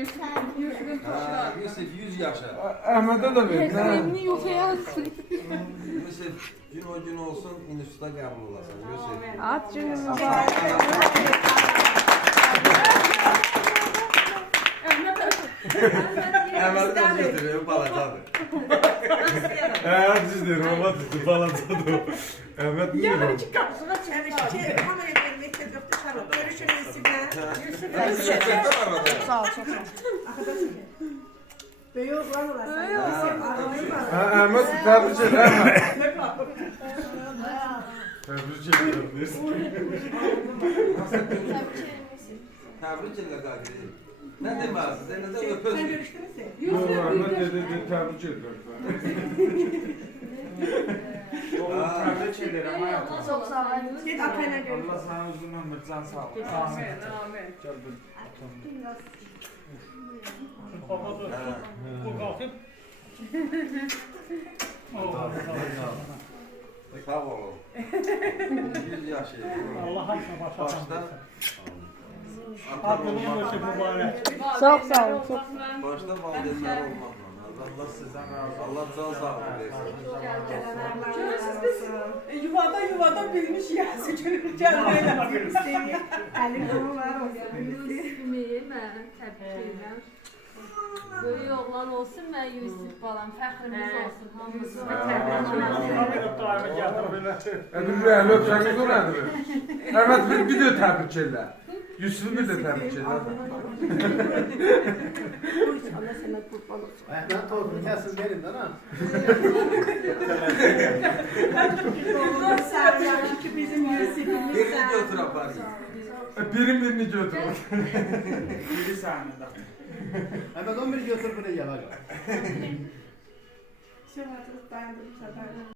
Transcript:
Yusuf 100 yaşa. Ahmet'e de ver. Evini yok yazsın. Yusuf gün o gün olsun instituta qəbul olasın. Yusuf. At günü mübarek. Əvvəldən götürüyor balacadır. Siz de robot üstü falan tadı. Ahmet mi Yani diyor? iki kapsına çevirmişti. Kameraya gelmek de yoktu şarap. Görüşürüz Yusuf'la. Sağ ol çok sağ ol. Büyük oğlan olasın. Ahmet tebrik ederim. Tebrik ederim. Təbrik elə qaqiri. Nə deməlisin? Sən nədə Sen öpürsün? görüştünüz mü? Yok Ahmet dedi tebrik ederim. Tebrik ederim hayatım. Çok sağ ol. Git atayla görüş. Allah sana uzun ömür, can sağ ol. Amin, amin. Gel bir. Sağ olun. 100 yaşı. Allah'a Başdan Hakkınız mübarek. Çok sağ ol. Çok. Başda valideynlər olmaqla. Allah sizdən razı olsun. Allah can sağlığı versin. Yuvada bilmiş ya. Sıçırıp gelmeyle. Elin konular olsun. Yusuf'u mən təbrik edirəm. Böyük oğlan olsun və Yusuf balam fəxrimiz olsun hamımızın. Daimi getir belə. Bir böyle öpseniz o nedir? Ahmet bir de tebrik eder. Yusuf'u bir de tebrik eder. Allah sana kurban olsun. Ben torpunu kesin verin de lan. Sen ki bizim Yusuf'umuz. Birini götür aparayım. Birini götür. Biri sahnede. Hemen 11 götür buraya gel. Şöyle dayandım.